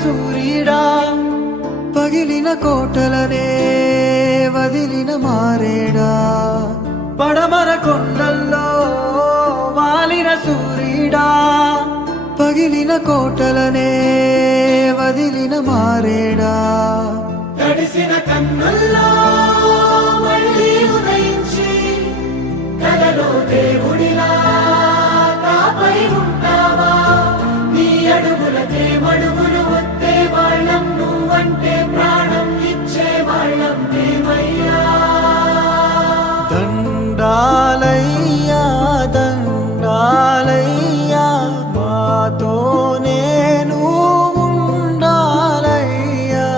సూర్యుడా పగిలిన కోటలనే వదిలిన మారేడా పడమర కొండల్లో వాలిన సూర్యుడా పగిలిన కోటలనే వదిలిన మారేడా తడిసిన కన్నుల్లో మళ్ళీ ఉదయించి కలలో దేవుడిలా కాపై ఉంటావా నీ అడుగులకే మడుగులు వస్తే వాళ్ళం నువ్వంటే ప్రాణం ఇచ్చే వాళ్ళం మేమయ్యా దండాలయ్యా దండాలయ్యా మాతో నేను ఉండాలయ్యా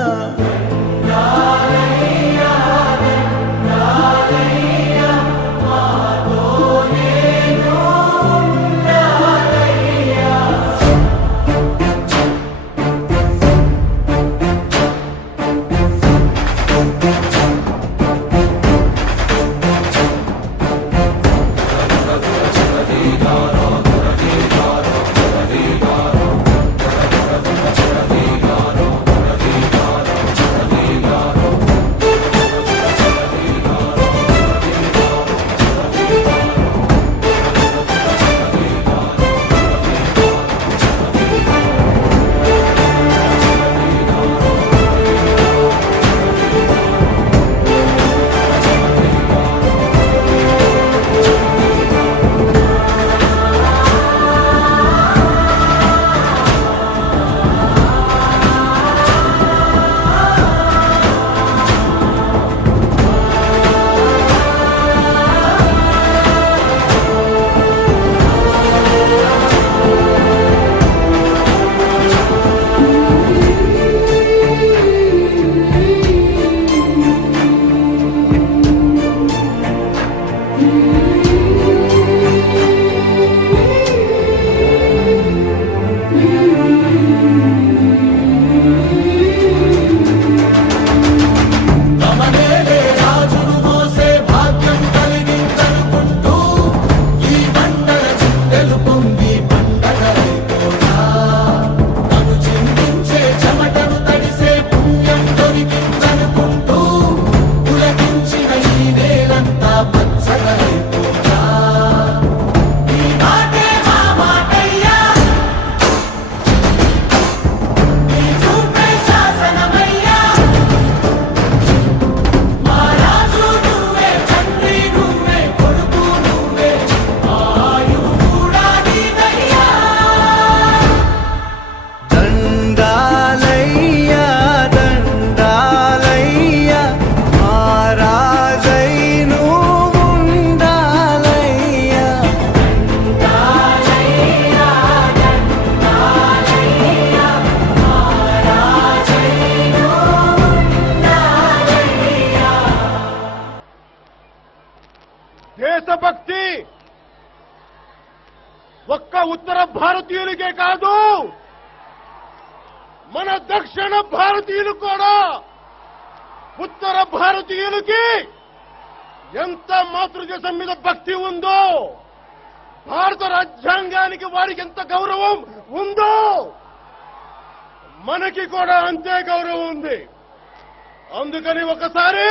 దేశభక్తి ఒక్క ఉత్తర భారతీయులకే కాదు, మన దక్షిణ భారతీయులు కూడా ఉత్తర భారతీయులకి ఎంత మాతృదేశం మీద భక్తి ఉందో, భారత రాజ్యాంగానికి వారికి ఎంత గౌరవం ఉందో మనకి కూడా అంతే గౌరవం ఉంది. అందుకని ఒకసారి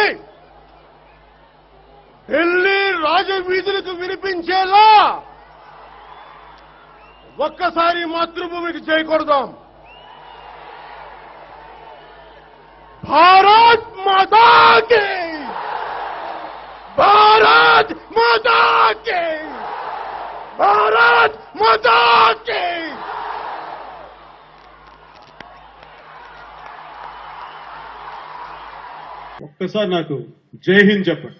ఢిల్లీ రాజవీధులకు వినిపించేలా ఒక్కసారి మాతృభూమికి చేయకూడదాం. భారత్ మాతా కి, భారత్ మాతా కి, భారత్ మాతా కి. ఒక్కసారి నాకు జై హింద్ చెప్పండి.